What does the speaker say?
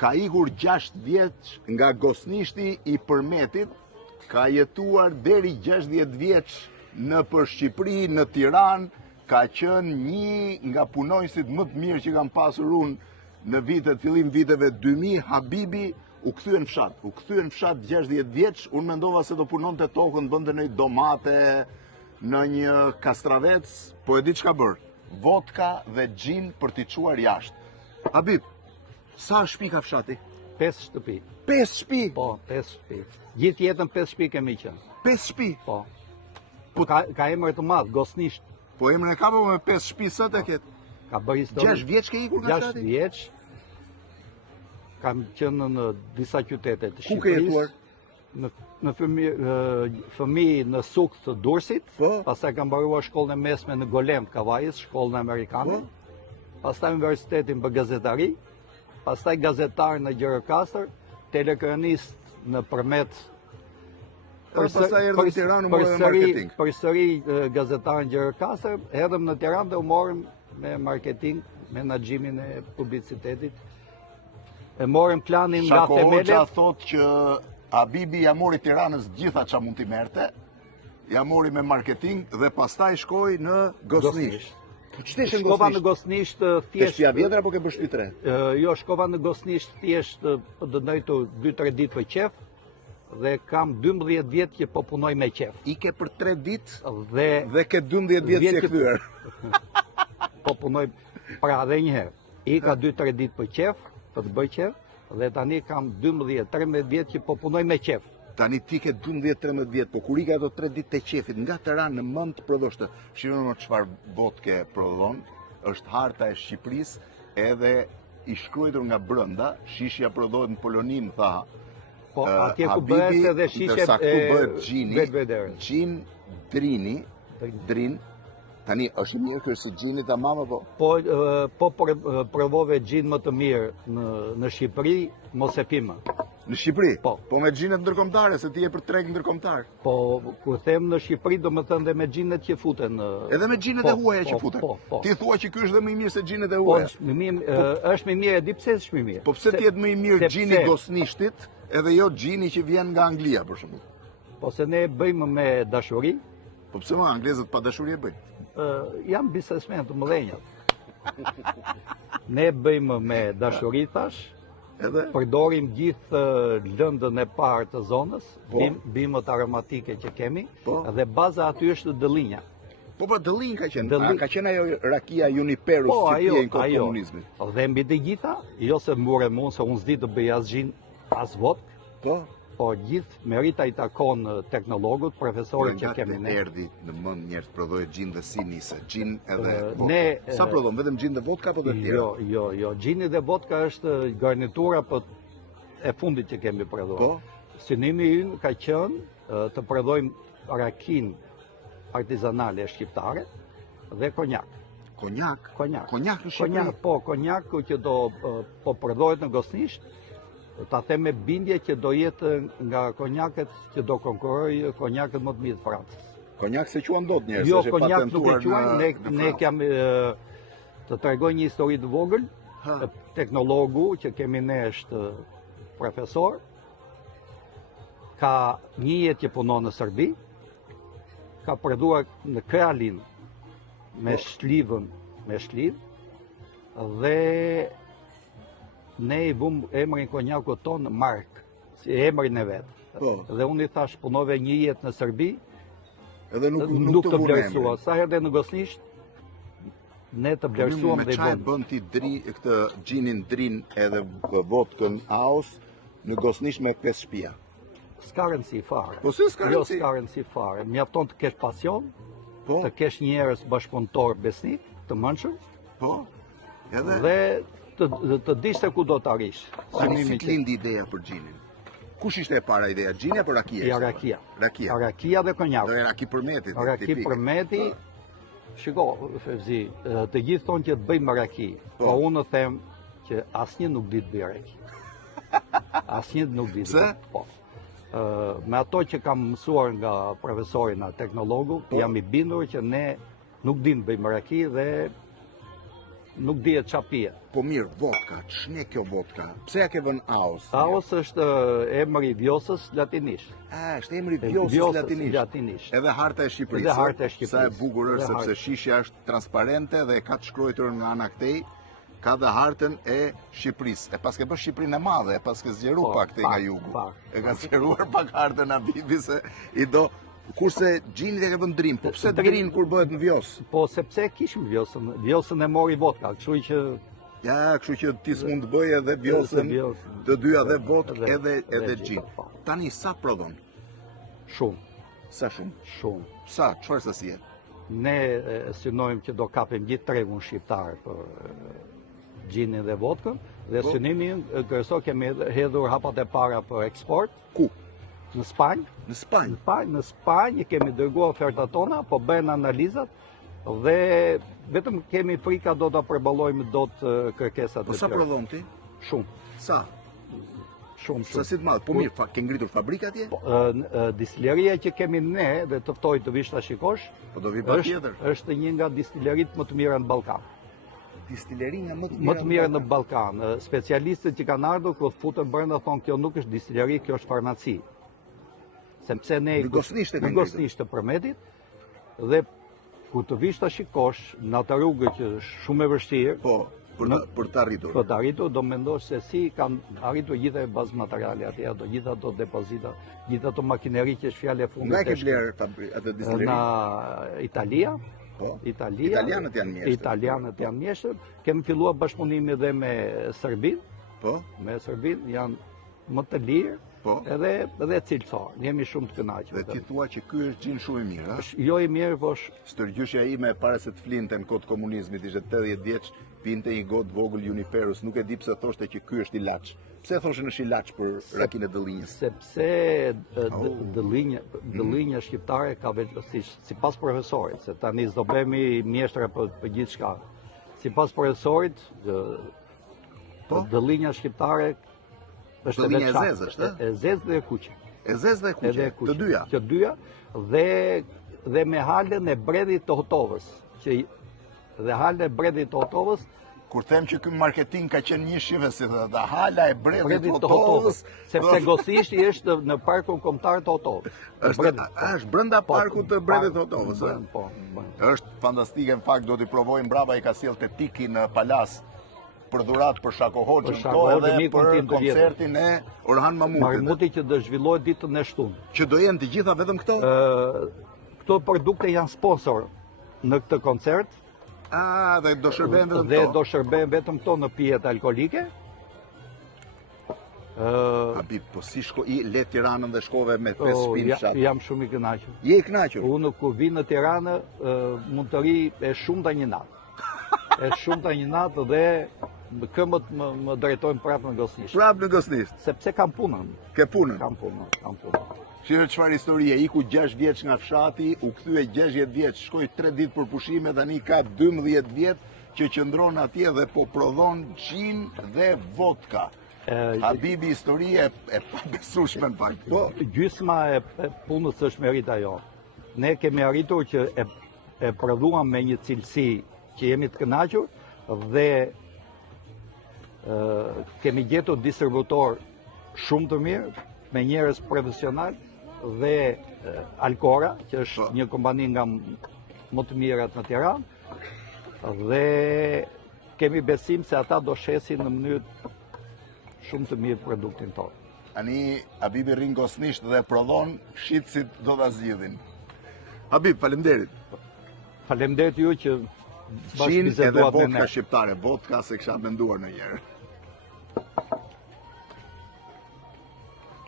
ka ikur 6 vjeç nga Gosnishti i Përmetit, ka jetuar deri 60 vjeç në për Shqipëri, në Tiranë, ka qenë një nga punonjësit më të mirë që kam pasur unë në fillim viteve 2000, Habibi u kthye në fshat. U kthye në fshat 60 vjeç, unë mendova se do punonte tokën, bënte në domate, në një kastravec, po e di çka bër. Vodka dhe gjin për t'i çuar jashtë. Habib, sa shtëpi ka fshati? 5 shtëpi. 5 shtëpi? Po, 5 shtëpi. Gjithë jetën 5 shtëpi kemi qenë. 5 shtëpi? Po. Po ka emër të madh, Gosnisht. Po emrin e ka me 5 shtëpi sot e ket. Ka bërë histori. 6 vjeç ke ikur nga fshati? 6 vjeç. Kam qenë në disa qytete të Shqipërisë. Ku ke jetuar? Në fëmijë në Suk të Durrësit, pastaj kam mbaruar shkollën e mesme në Golem të Kavajës, shkollën amerikane, pastaj universitetin për gazetari, pastaj gazetar në Gjirokastër, telekronist në Përmet. Pastaj erdhëm në Tiranë u morëm me marketing. Përsëri gazetar në Gjirokastër, erdhëm në Tiranë dhe u morëm me marketing, menaxhimin e publicitetit. E morëm planin nga themelet. Shako Hoxha thot që Habibi ja mori Tiranës gjitha që mund t'i merte, ja mori me marketing dhe pastaj shkoj në Gosnisht. Shkova në Gosnisht thjesht... Shtëpia vjetër apo ke bërë shtëpi tre? Jo, shkova në Gosnisht thjesht dënojtu 2-3 ditë për qef dhe kam 12 vjetë që po punoj me qef. Ike për 3 ditë dhe ke 12 vjetë si e kthyer. Po punoj pra dhe njëherë. Ika 2-3 ditë për qef, për të bëj qef, dhe tani kam 12-13 vjetë që po punoj me qef. Tani ti ke 12-13 vjetë, po kur i ka ato 3 ditë të qefit, nga Tirana në mend të prodhoshte. Shihoni më çfarë vodke prodhon, është harta e Shqipërisë, edhe i shkruar nga brenda, shishja prodhohet në Polonim, tha. Po atje ku bëhet edhe shishja e gjin drini, drin. Tani është mirë kjo se gjini tamam apo? Po provove gjin më të mirë në Shqipëri, mos e pimë. Në Shqipëri? Po. Po me gjinet ndërkombëtare, se ti je për treg ndërkombëtar. Po, kur them në Shqipëri, do më thënë dhe me gjinet që futen. Edhe me gjinet e huaja që futen? Po. Ti thua që ky është dhe më i mirë se gjinet e huaja? Po, është më mirë, e di pse është më mirë. Po pse ti jetë më i mirë gjini Gosnishtit, edhe jo gjini që vjen nga Anglia, për shembull? Po se ne bëjmë me dashuri. Po pse më anglezët pa dashuri e bëjnë? Jam biznesmen të mëdhenjat. Ne bëjmë me dashuri thash, përdorim gjithë lëndën e parë të zonës, bimët aromatike që kemi, dhe baza aty është dëllinja. Po dëllin ka qenë, ka qenë ajo rakia Juniperus që pije në kohë komunizmit. Dhe mbi të gjitha, jo se mbure mund se unë s'di të bëj as gjin, as vodkë, po gjithë merita i takon teknologut, profesorit që kemi ne. Nga erdi në mend njerëz prodhojë gjin dhe si nise, gjin edhe vodka. Sa prodhon, vetëm gjin dhe vodka apo dhe tjera? Jo, gjini dhe vodka është garnitura e fundit që kemi prodhuar. Synimi ynë ka qenë të prodhojmë rakin artizanale shqiptare dhe konjak. Konjak? Konjak në Shqipëri? Po, konjak që do po prodhohet në Gosnisht, ta them me bindje që do jetë nga konjakët që do konkurrojë konjakët më të mirë të Francës. Konjak se quan dot njerëz, jo, konjak nuk e quan, ne kam të tregoj një histori të vogël. Teknologu që kemi ne është profesor, ka një jetë që punon në Serbi, ka prodhuar në Kralin me shlivën, dhe ne i vum emrin konjakut tonë Mark, si emrin e vetë. Dhe unë i thash punove një jetë në Serbi, edhe nuk të vlerësua. Sa herë dhe në Gosnisht, ne të vlerësuam dhe i vëmë. Me çaj bën ti këtë gjinin drin edhe vodkën Aus në Gosnisht me 5 shtëpia? S'ka rëndësi fare. Po si s'ka rëndësi? Jo, s'ka rëndësi fare. Mjafton të kesh pasion, të kesh njerëz bashkëpunëtor besnik, të mençur. Po. Dhe të dish se ku do të arish. Si lindi ideja për gjinin? Kush ishte e para ideja, gjini apo rakia? Rakia. Rakia. Rakia dhe konjak. Dhe raki përmeti. Raki përmeti, shiko, Fevzi, të gjithë thonë që të bëjmë raki, po unë them që asnjë nuk di të bëjë raki. Asnjë nuk di. Pse? Po. Me ato që kam mësuar nga profesori nga teknologu, jam i bindur që ne nuk dim të bëjmë raki dhe nuk dihet ç'a pije. Po mirë, vodka, ç'ne kjo vodka? Pse ja ke vënë Aos? Aos është emri i Vjosës latinisht. Është emri i Vjosës latinisht. Latinisht. Edhe harta e Shqipërisë. Edhe harta e Shqipërisë. Sa e bukur është sepse shishja është transparente dhe ka të shkruar nga ana këtej, ka dhe hartën e Shqipërisë. E paske bërë Shqipërinë e madhe, e paske zgjeru pak te nga jugu. E ka zgjeruar pak hartën Habibi se i do. Kurse gjinit e ke vënë Drim, po pse Drim kur bëhet në Vjos? Po sepse kishim Vjosën, Vjosën e mori vodka, kështu që ja, kështu që ti s'mund të bëj edhe Vjosën, të dyja edhe vodkë edhe gjin. Tani sa prodhon? Shumë. Sa shumë? Shumë. Sa, çfarë sasie? Ne synojmë që do kapim gjithë tregun shqiptar për gjinin dhe vodkën, dhe synimi kryesor kemi hedhur hapat e para për eksport. Ku? Në Spanjë. Në Spanjë? Në Spanjë kemi dërguar ofertat tona, po bëjnë analizat dhe vetëm kemi frika do ta përballojmë dot kërkesat e tyre. Po sa prodhon ti? Shumë. Sa? Shumë. Sa si të madh? Po mirë, ke ngritur fabrika atje? Distilleria që kemi ne dhe të ftoj të vish ta shikosh. Po do vi patjetër. Është një nga distilleritë më të mira në Ballkan. Distilleria më të mira në Ballkan. Specialistët që kanë ardhur kur futën brenda thonë kjo nuk është distilleri, kjo është farmaci. Sepse ne në Gosnisht të Përmetit dhe kur të vish ta shikosh në atë rrugë që është shumë e vështirë, po për të arritur. Për të arritur do mendosh se si kanë arritur gjithë bazë materiale atje, gjithë ato depozita, gjithë ato makineri që është fjalë e fundit. Nga ke bler atë distilleri? Në Italia. Po. Italianët janë mjeshtër. Italianët janë mjeshtër. Kemi filluar bashkëpunimi edhe me Serbinë. Po. Me Serbinë janë më të lirë. Po. Edhe cilësor. Jemi shumë të kënaqur. Dhe ti thua që ky është gjin shumë i mirë, a? Jo i mirë, po stërgjyshja ime para se të flinte në kohë të komunizmit, ishte 80 vjeç, pinte një gotë vogël Juniperus, nuk e di pse thoshte që ky është ilaç. Pse thoshin është ilaç për rakinë e dëllinjës? Sepse dëllinja shqiptare ka sipas profesorit, se tani s'do bëhemi mjeshtra për gjithçka. Sipas profesorit, dëllinja shqiptare është dëllinja e zezë, është? E zezë dhe e kuqe. E zezë dhe e kuqe, të dyja? Të dyja, dhe me halën e bredhit të Hotovës. Dhe halën e bredhit të Hotovës. Kur them që ky marketing ka qenë një shive si dhe hala e bredhit të Hotovës. Sepse Gosnishti është në parkun kombëtar të Hotovës. Është brenda parkut të bredhit të Hotovës. Po. Është fantastike, në fakt do t'i provojmë, brava i ka sjell te Tiki në Palas për dhurat për Shako Hoxhën, po edhe për koncertin e Orhan Mahmutit. Mahmuti që do zhvillohet ditën e shtunë. Që do jenë të gjitha vetëm këto? Këto produkte janë sponsor në këtë koncert. Dhe do shërben vetëm këto? Dhe do shërben vetëm këto në pijet alkolike. Habib, po si le Tiranën dhe shkove me 5 shpinë fshat? Jam shumë i kënaqur. Je i kënaqur? Unë kur vi në Tiranë mund të ri e shumta një natë. E shumta një natë dhe këmbët më drejtojnë prapë në Gosnisht. Prapë në Gosnisht? Sepse kam punën. Ke punën? Kam punën. Shihë çfarë historie, iku 6 vjeç nga fshati, u kthye 60 vjeç, shkoi 3 ditë për pushime, tani ka 12 vjet që qëndron atje dhe po prodhon gjin dhe vodka. Habibi, historie e pabesueshme në fakt. Po, gjysma e punës është merit ajo. Ne kemi arritur që e prodhuam me një cilësi që jemi të kënaqur dhe kemi gjetur distributor shumë të mirë, me njerëz profesional dhe Alcora, që është një kompani nga më të mirat në Tiranë, dhe kemi besim se ata do shesin në mënyrë shumë të mirë produktin tonë. Ani Habibi rrin Gosnisht dhe prodhon shitësit do ta zgjidhin. Habib, faleminderit. Faleminderit ju që Gjin edhe vodka shqiptare, vodka se kisha menduar ndonjëherë.